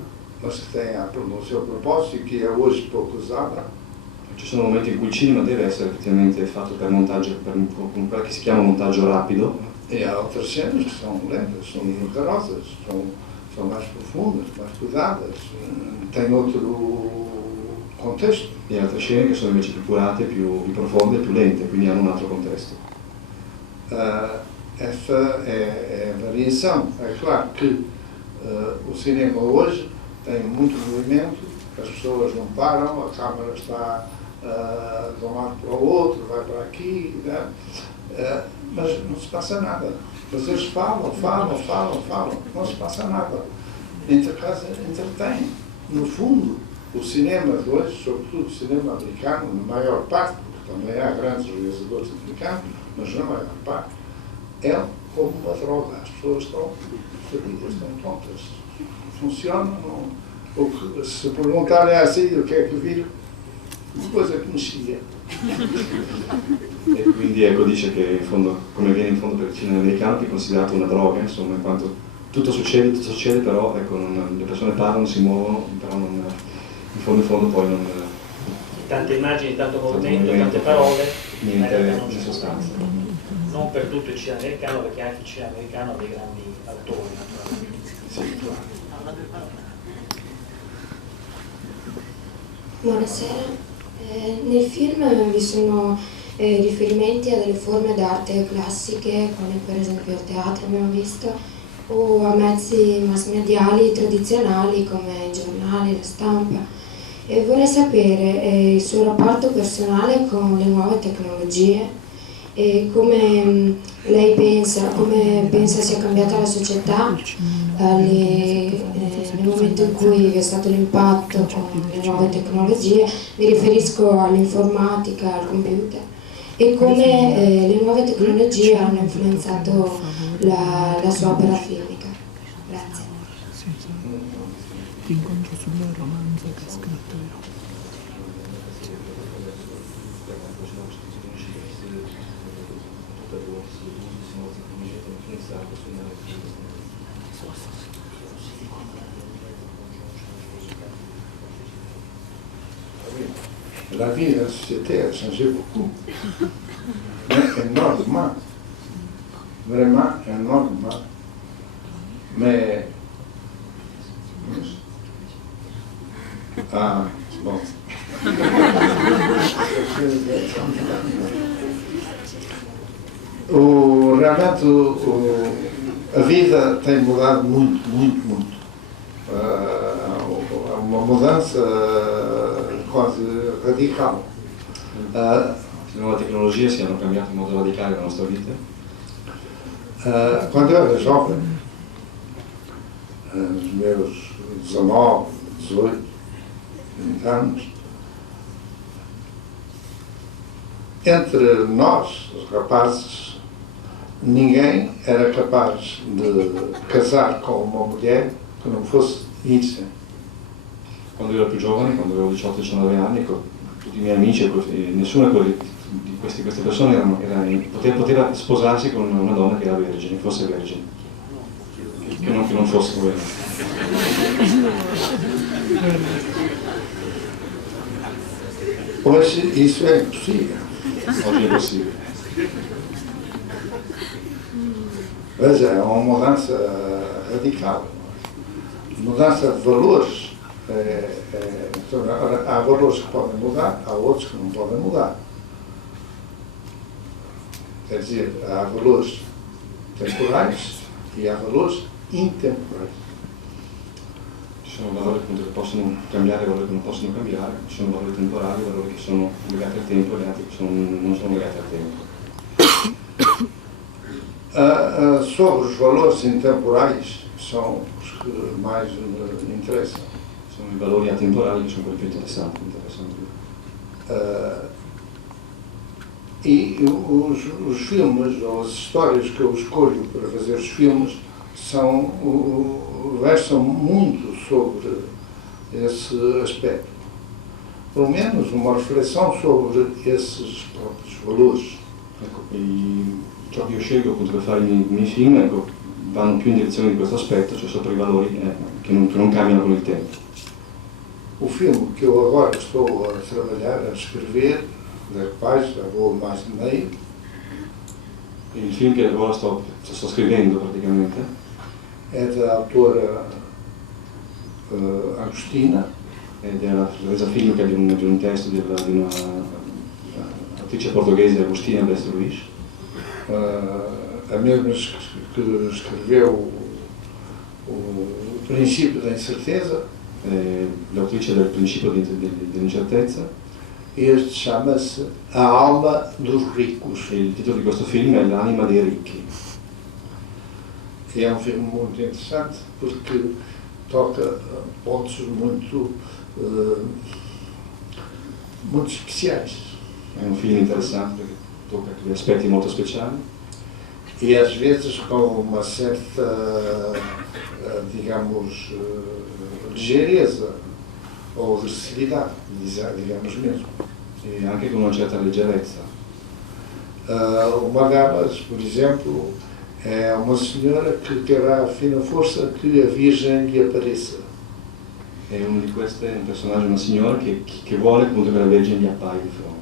mas que tem o seu propósito e que é hoje pouco usada. Ci sono momenti in cui il cinema deve essere effettivamente fatto per montaggio, con quello che si chiama montaggio rapido. E há outras cenas que são lentas, são rigorosas, são mais profundas, mais cuidadas, têm outro contexto. E altre scene che sono invece più curate, più profonde, più lente, quindi hanno un altro contesto. Essa é a variação. É claro que o cinema hoje tem muito movimento, as pessoas não param, a câmera está de um lado para o outro, vai para aqui, né? Mas não se passa nada. Mas eles falam, não se passa nada. Entretém. No fundo, o cinema de hoje, sobretudo o cinema americano, na maior parte, porque também há grandes realizadores americanos, mas na maior parte, é como uma droga. As pessoas estão fadidas, estão tontas. Funcionam, não. Se perguntarem assim o que é que viram, uma coisa que mexia. E quindi ecco, dice che in fondo, come viene in fondo per il cinema americano, che è considerato una droga, insomma, in quanto tutto succede, però ecco, le persone parlano, si muovono, però non, in fondo poi non... Tante immagini, tanto movimento, tante parole, niente di sostanza. Non per tutto il cinema americano, perché anche il cinema americano ha dei grandi autori, naturalmente. Sì. Buonasera. Nel film vi sono riferimenti a delle forme d'arte classiche, come per esempio il teatro abbiamo visto, o a mezzi mass mediali tradizionali come i giornali, la stampa. E vorrei sapere il suo rapporto personale con le nuove tecnologie e come lei pensa sia cambiata la società nel momento in cui vi è stato l'impatto con le nuove tecnologie. Mi riferisco all'informatica, al computer, e come le nuove tecnologie hanno influenzato la sua opera filmica. Grazie. Ti incontro sul romanzo che ha scritto io. La vie de la société a changé beaucoup. Mais énormément. Vraiment énormément. Mais... Ah, bom. Realmente a vida tem mudado muito, muito, muito. Uma mudança quasi radicale. Le nuove tecnologie si hanno cambiato in modo radicale la nostra vita. Quando eu era jovem, nos meus 19, 18, 20 anos, entre nós, os rapazes, ninguém era capaz de casar com uma mulher que non fosse Ibsen. Quando ero più giovane, quando avevo 18-19 anni, tutti i miei amici, nessuna di queste persone poteva sposarsi con una donna che era vergine, fosse vergine, che non fosse quella. Hoje isso é impossível. Oggi è possibile. Veja, é uma mudança radical. Mudança de valores. Há valores que podem mudar, há outros que não podem mudar. Quer dizer, há valores temporais e há valores intemporais. Ci sono valori appunto che possono cambiare, valori che non possono cambiare, ci sono valori temporali, valori che sono legati al tempo e altri che non sono legati al tempo. Sobre os valores intemporais, são os que mais me interessam. Sono i valori atemporali che sono quelli più interessanti, mi interessano più. E os filmes, ou as histórias que eu escolho para fazer os filmes, versam muito sobre esse aspecto. Pelo menos uma reflessão sobre esses próprios valores. Ecco, ciò che io scelgo appunto per fare i miei film, ecco, vanno più in direzione di questo aspetto, cioè sopra i valori che non cambiano con il tempo. O filme que eu agora estou a trabalhar, a escrever, da paz, já vou mais de meio. Il film che ora sto scrivendo praticamente É da autora Agostina. ed è la resa filmica di un testo di una attrice portoghese, Agostina Bessa Luís. A mesma que escreveu o Princípio da Incerteza. L'autrice del Principio dell'incertezza. Este chama-se A Alma dos Ricos. Il titolo di questo film è L'anima dei ricchi. E é um filme muito interessante porque toca pontos muito especiais. È un film interessante perché tocca degli aspetti molto speciali. E às vezes com uma certa, digamos, ligeireza ou agressividade, digamos mesmo. E anche con una certa leggerezza. Uma delas, por exemplo, é uma senhora que terá a fina força que a Virgem lhe apareça. E uno di questi è un personaggio, una signora che vuole appunto che la Vergine gli appaia di fronte.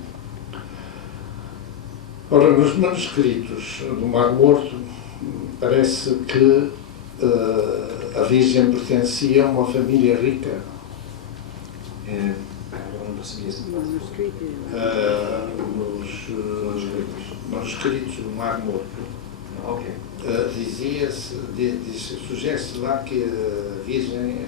Ora, nos manuscritos do Mar Morto, parece que a Virgem pertencia a uma família rica. Nos manuscritos do Mar Morto, Okay. sugere-se lá que a Virgem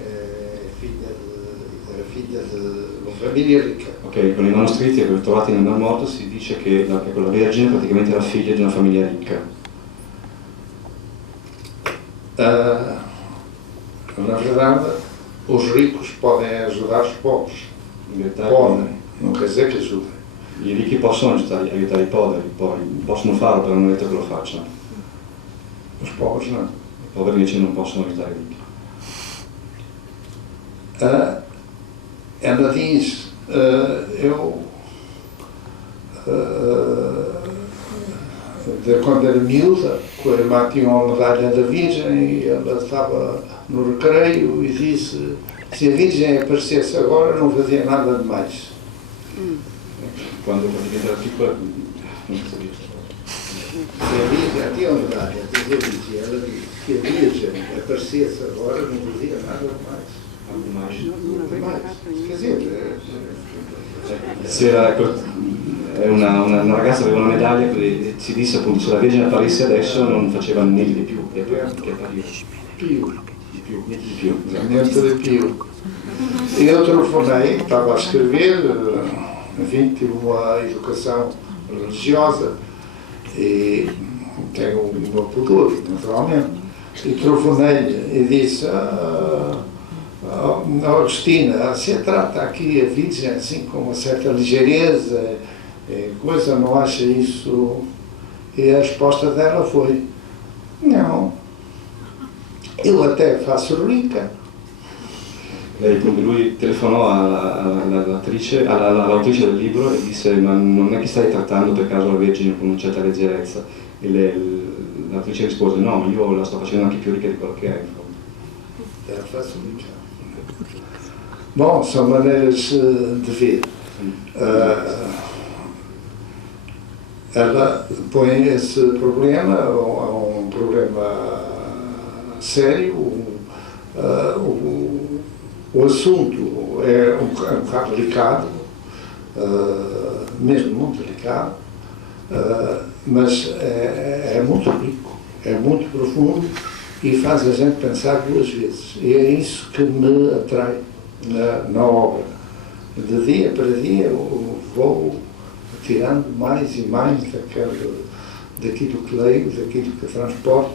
era filha de uma família ricca. Ok, con i manoscritti che ho trovati nel Mar Morto si dice che la Vergine praticamente era figlia di una famiglia ricca. Na verdade, os ricos podem ajudar os pobres. In realtà Podem, não quer dizer que ajudem. i ricchi possono aiutare i poveri, possono farlo, però non è detto che lo facciano. Os pobres não. I poveri invece non possono aiutare i ricchi. Ela diz, quando era miúda, com a irmã tinha uma medalha da Virgem e ela estava no recreio e disse: se a Virgem aparecesse agora não fazia nada de mais. Quando praticamente era piccola, non si sabia. Se a Virgem tinha uma medalha, dizia a Virgem, ela disse: se a Virgem aparecesse agora não fazia nada de mais. Quer dizer, è una ragazza aveva una medaglia e si disse appunto se la Vergine apparisse adesso non faceva niente di più, che Pio. Esatto. De Pio. E eu telefonei, estava a escrever, enfim, tive uma educação religiosa e tenho o meu pudor, naturalmente. E telefonei-lhe e disse: Agostina, você trata aqui a Virgem assim com uma certa ligeireza, coisa, não acha isso? E a resposta dela foi: não, eu até faço rica. Lui telefonò all'autrice del libro e disse: ma non è che stai trattando per caso la Vergine con una certa leggerezza? E l'autrice rispose: no, io la sto facendo anche più ricca di quello che è. Faço rica. Bom, são maneiras de ver. Ela põe esse problema, é um problema sério. O assunto é um bocado delicado, mesmo muito delicado, mas é muito rico, é muito profundo e faz a gente pensar duas vezes. E é isso que me atrai na obra. De dia para dia eu vou tirando mais e mais daquilo que leio, daquilo que transporto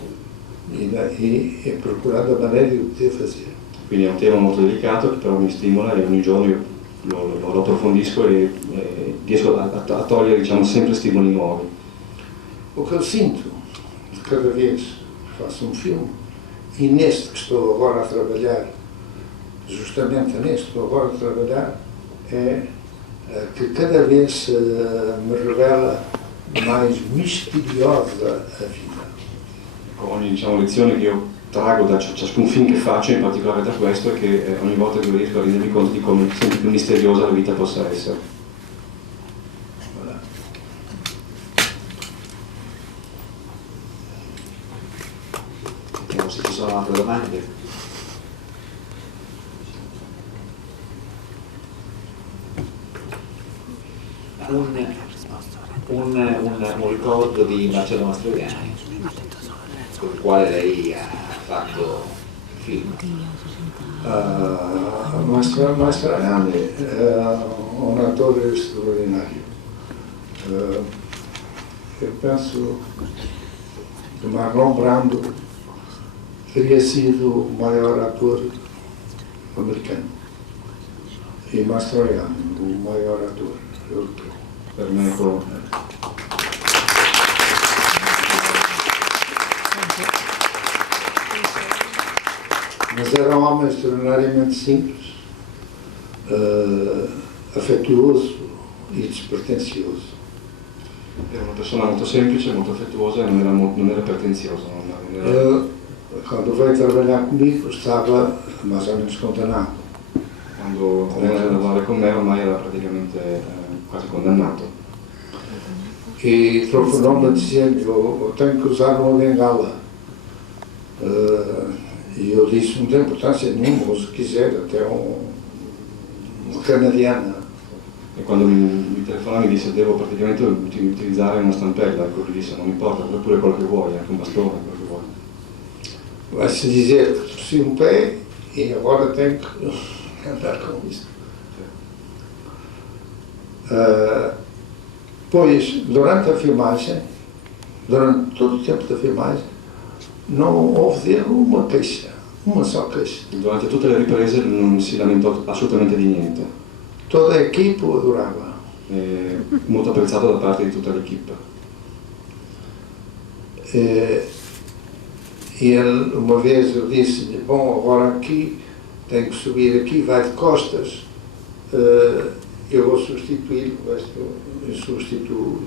e procurando a maneira de o poder fazer. Quindi è un tema molto delicato che però mi stimola e ogni giorno io lo approfondisco e riesco a togliere, diciamo, sempre stimoli nuovi. O que eu sinto cada vez que faço filme, e neste que estou agora a trabalhar, justamente neste que estou agora a trabalhar, é que cada vez me revela mais misteriosa a vida. Ogni, diciamo, lezione che io trago da ciascun film che faccio, in particolare da questo, è che ogni volta che riesco a rendermi conto di come sempre più misteriosa la vita possa essere. Voilà. Vediamo se ci sono altre domande. Un ricordo di Marcello Mastroianni, con il quale lei ha fatto film. Mastroianni è un attore straordinario. Eu penso que Marlon Brando teria sido o maior ator americano e Mastroianni o maior ator europeu. Per me Mas era um homem extraordinariamente simples, afetuoso e despretensioso. era una persona molto semplice, molto affettuosa e non era pretenzioso. Non era... Quando veio trabalhar comigo estava mais ou menos condenado. Quando venne a lavorare con me ormai era praticamente quasi condannato. E telefonou-me dizendo: eu tenho que usar uma bengala. E eu disse: não tem importância nenhuma, se quiser, até uma canadiana. E quando mi telefonò mi disse: devo praticamente utilizzare una stampella, ecco, lui disse: non importa, pure quello che vuoi, anche un bastone, quello che vuoi. Vai-se dizer que torci um pé e agora tenho que andar com isso. Pois, durante a filmagem, durante todo o tempo da filmagem, não houve dele uma queixa, uma só queixa. Durante tutte le riprese non si lamentò assolutamente di niente. Toda a equipe o adorava. Molto apprezzato da parte di tutta l'equipe. E ele, uma vez eu disse-lhe: bom, agora aqui, tenho que subir aqui, vai de costas, eu vou substituí-lo, eu substituo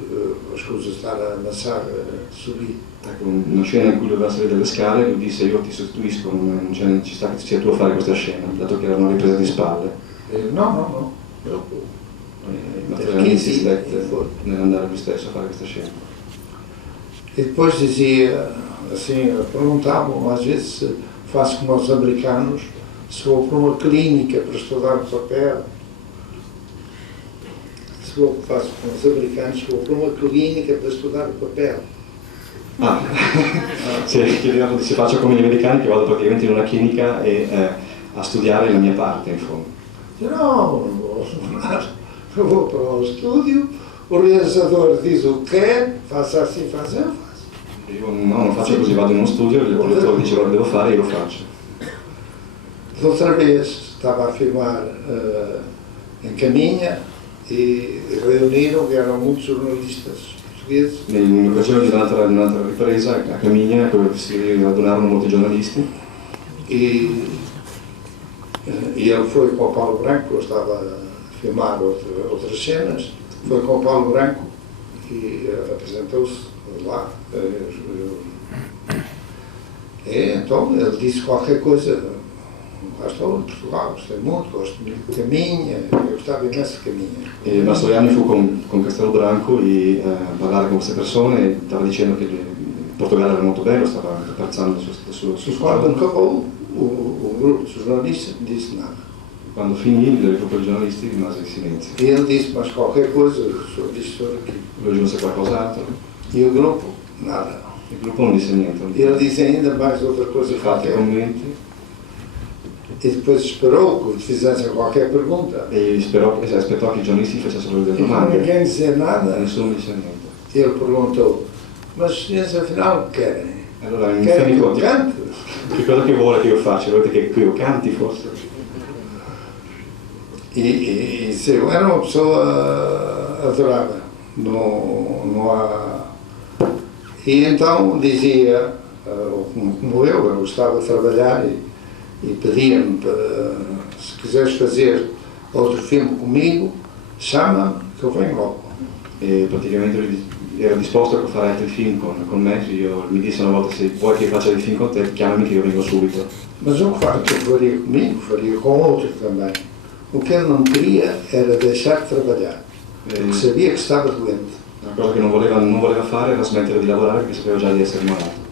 as coisas estar a amassar, a subir. Ecco, una scena in cui doveva salire delle scale, lui disse: io ti sostituisco, non c'è necessità che sia tu a fare questa scena, dato che era una ripresa di spalle. No. Matteo insistette nell'andare lui stesso a fare questa scena. E depois dizia assim, perguntavam às vezes se faço como os americanos, se vou para uma clínica para estudar o papel, faço como os americanos, se vou para uma clínica para estudar o papel. Sì, chiedevano se faccio come gli americani, che vado praticamente in una clinica a studiare la mia parte, in fondo. Não eu vou para o estúdio, o realizador diz o que quer, faça assim, faça, eu faço. Io no, non faccio così, vado in uno studio, il direttore dice cosa devo fare e io lo faccio. Outra vez estava a filmar em Caminha e reuniram, vieram muitos jornalistas portugueses. In occasione di un'altra ripresa a Camigna si radunarono molti giornalisti. E ele foi com o Paulo Branco, eu estava a filmar outras cenas, foi com o Paulo Branco e apresentou-se lá. Então ele disse qualquer coisa: lá estou em Portugal, gostei muito, gosto muito de Caminha, eu gostava imenso de Caminha. E Mastroianni fu con Castelo Branco e parlare con queste persone e stava dicendo che il Portogallo era molto bello, stava apprezzando il suo Quando squadra. acabou, o grupo de jornalistas não disse nada. Quando finì il gruppo di giornalisti rimase in silenzio. E ele disse: mas qualquer coisa, disse sobre aquilo. Lui aggiunse qualcos'altro, E o grupo, nada. il gruppo non disse niente. E ele disse ainda mais outra coisa Fatti qualquer. commenti E depois esperou que lhe fizessem qualquer pergunta. e aspettò che i giornalisti facessero delle E não domande. ninguém dizia nada. Nessuno disse niente. Ele perguntou: mas os senhores afinal o que querem? Allora in Querem fin que dei eu conti, cante? che cosa che vuole che io faccia? Volete che io canti forse? E eu era uma pessoa adorável. Não há... E então dizia, como eu gostava de trabalhar e pedia-me para, se quiseres fazer outro filme comigo, chama-me que eu venho logo. E praticamente lui era disposto a fare altri film con me, io mi disse una volta: se vuoi che faccia dei film con te, chiamami che io vengo subito. Mas o que faria comigo, faria com outro também. O que ele não queria era deixar de trabalhar, porque sabia que estava doente. Una cosa che non voleva fare era smettere di lavorare perché sapeva già di essere malato.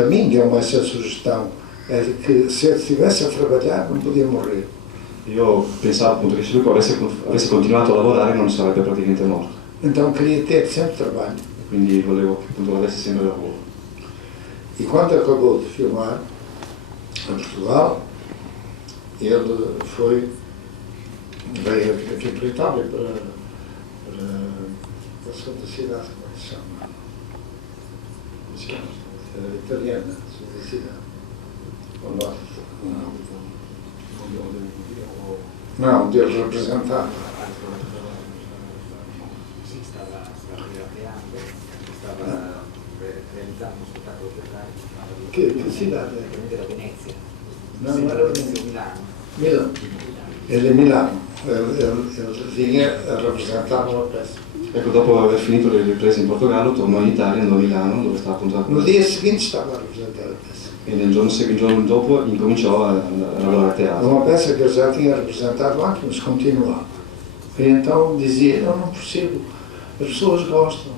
A mim deu-me essa sugestão, era que se ele estivesse a trabalhar não podia morrer. Io pensavo appunto che se lui avesse continuato a lavorare non sarebbe praticamente morto. Então queria ter sempre trabalho. Quindi volevo che appunto avesse sempre lavoro. E quando acabou de filmar em Portugal, ele veio aqui para a Itália, para a segunda cidade, como é que se chama? Italiana, segunda cidade. Ao norte. Não, onde ele representava. Sì, stava realizzando uno spettacolo teatrale. Che cidade? Era Venezia. Não, era Venezia. Milano. Milano. Ele é Milano. Ele vinha a representar uma peça. Ecco, dopo aver finito le riprese in Portogallo, tornò in Italia, andò a Milano, dove stava appunto. No dia seguinte estava a representar a peça. E il giorno dopo incominciò a lavorare a teatro. Uma peça que eu já tinha representado antes, mas continuava. E então dizia: eu não percebo, as pessoas gostam.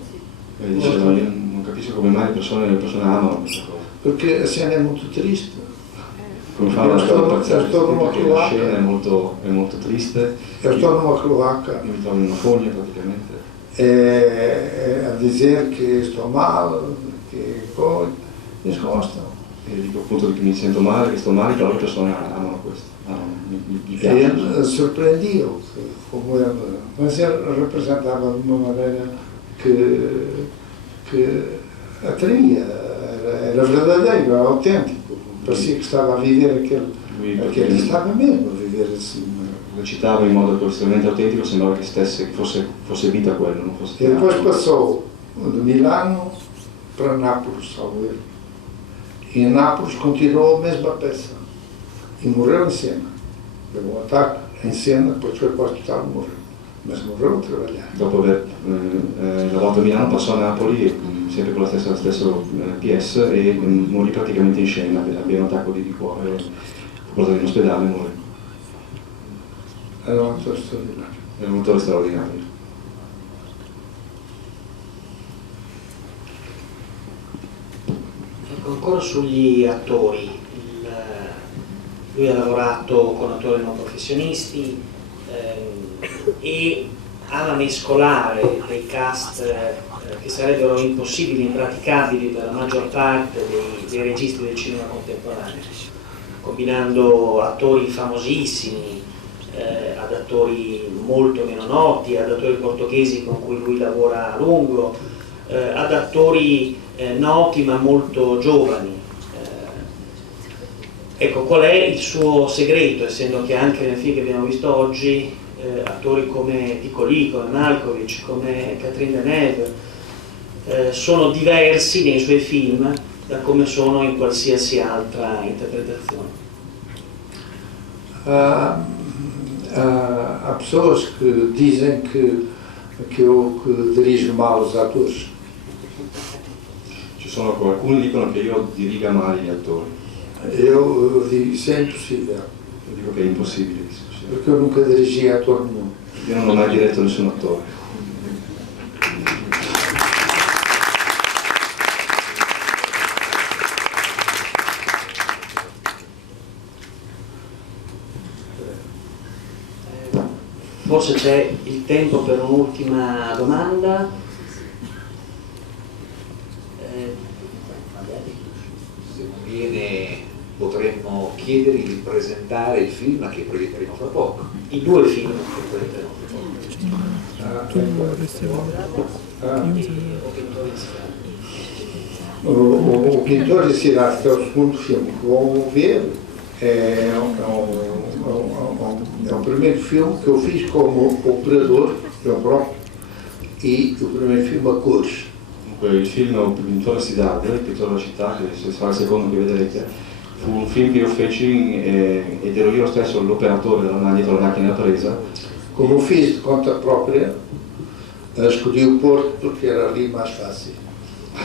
E diceva: io non capisco come mai le persone amano questa cosa. Perché a cena è molto triste. Come fanno a stare perché la scena è molto triste. Eu estou numa cloaca. Io mi trovo in una fogna praticamente. A dizer che sto male, che poi eles gostam. E dico appunto che mi sento male, che sto male, però le persone amano questo. Gli E piace. ele surpreendia-o, como ele, mas ele representava de uma maneira que atraía, era verdadeiro, era autêntico, parecia que estava a viver aquele estava mesmo a viver assim. Recitava in modo estremamente autentico, sembrava che fosse vita quello, non fosse E teatro. depois passou de Milano para Nápoles, salvo erro. E em Nápoles continuou a mesma peça. E morreu em cena. Teve um ataque em cena, depois foi para o hospital e morreu. Mas morreu a trabalhar. Dopo aver lavorato a Milano passò a Napoli, sempre con la stessa PS, e morì praticamente in scena, aveva un attacco di cuore, fu portato in ospedale e morì. Era um ator extraordinário. Era un attore straordinario. Ancora sugli attori, lui ha lavorato con attori non professionisti e ama mescolare dei cast che sarebbero impossibili, impraticabili per la maggior parte dei registi del cinema contemporaneo, combinando attori famosissimi ad attori molto meno noti, ad attori portoghesi con cui lui lavora a lungo, ad attori noti ma molto giovani. Ecco, qual è il suo segreto, essendo che anche nel film che abbiamo visto oggi attori come Piccoli, come Malkovich, come Catherine Deneuve sono diversi nei suoi film da come sono in qualsiasi altra interpretazione? Há pessoas que dizem que eu dirijo mal os atores. Ci sono alcuni dicono che io diriga male gli attori. Eu digo isso é impossível. Io dico che è impossibile. Porque eu nunca dirigi ator nenhum. Io non ho mai diretto nessun attore. Forse c'è il tempo per un'ultima domanda. Se non viene, potremmo chiedergli di presentare il film che proietteremo fra poco. I due film che proietteremo fra poco. Tu vorresti O Pintor de Cidade, que é o segundo filme que vão ver, é o primeiro filme que eu fiz como operador, eu próprio, e o primeiro filme a cores. Il film Il pittore della cidade, il pittore della città, che sarà il secondo che vedrete, fu un film che io feci ed ero io stesso l'operatore dietro la macchina da presa. Como fiz de conta própria, escolhi o Porto porque era ali mais fácil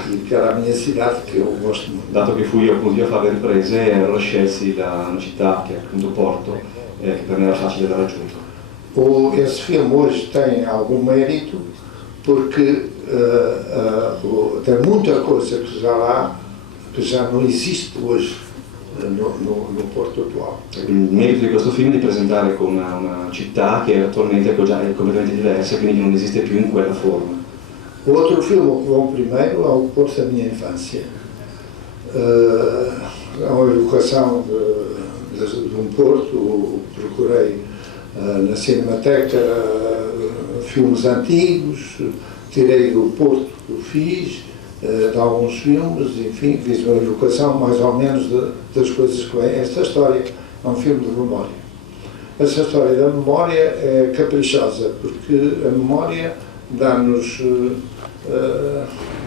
e porque era a minha cidade que eu gosto muito. Dato che fui io appunto a fare le riprese, allora scelsi una città che è appunto Porto, che per me era facile da raggiungere. Esse filme hoje tem algum mérito porque tem muita coisa que já não existe hoje no Porto atual. Il merito di questo film è di presentare con una città che attualmente è completamente diversa, quindi non esiste più in quella forma. O outro filme que vão primeiro é o Porto da minha infância. É uma evocação de um Porto. Procurei na Cinemateca filmes antigos, tirei do Porto que fiz, de alguns filmes, enfim, fiz uma evocação mais ou menos das coisas que vêm. Esta história é um filme de memória. Essa história da memória é caprichosa, porque a memória dá-nos,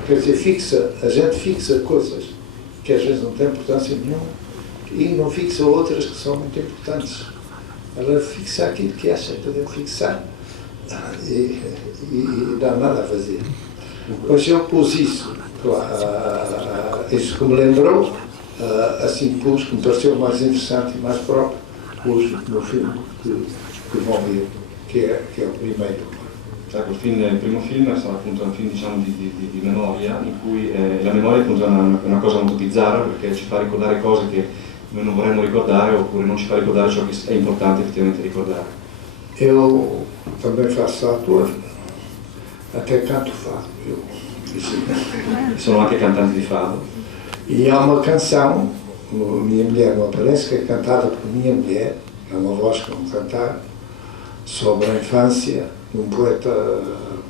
quer dizer, a gente fixa coisas que às vezes não têm importância nenhuma e não fixa outras que são muito importantes. Ela fixa aquilo que acha que deve fixar e dá nada a fazer. Mas eu pus isso, isso que me lembrou, assim pus, que me pareceu mais interessante e mais próprio, pus no filme que vão ver, que é o primeiro. Ecco, il primo film è stato appunto un film, diciamo, di memoria, in cui la memoria appunto è una cosa molto bizzarra perché ci fa ricordare cose che noi non vorremmo ricordare oppure non ci fa ricordare ciò che è importante effettivamente ricordare. Eu também faço ator, até canto fado. Sono anche cantante di fado. E há uma canção, Minha Mulher Não Aparece, que é cantada por minha mulher, é uma voz que vão cantar, sobre a infância de um poeta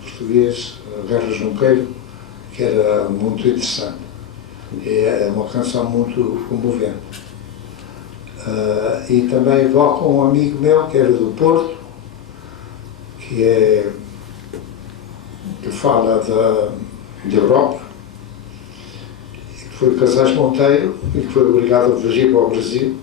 português, Guerra Junqueiro, que era muito interessante. É uma canção muito comovente. E também evoco um amigo meu que era do Porto, que fala da Europa, que foi Casais Monteiro e que foi obrigado a fugir para o Brasil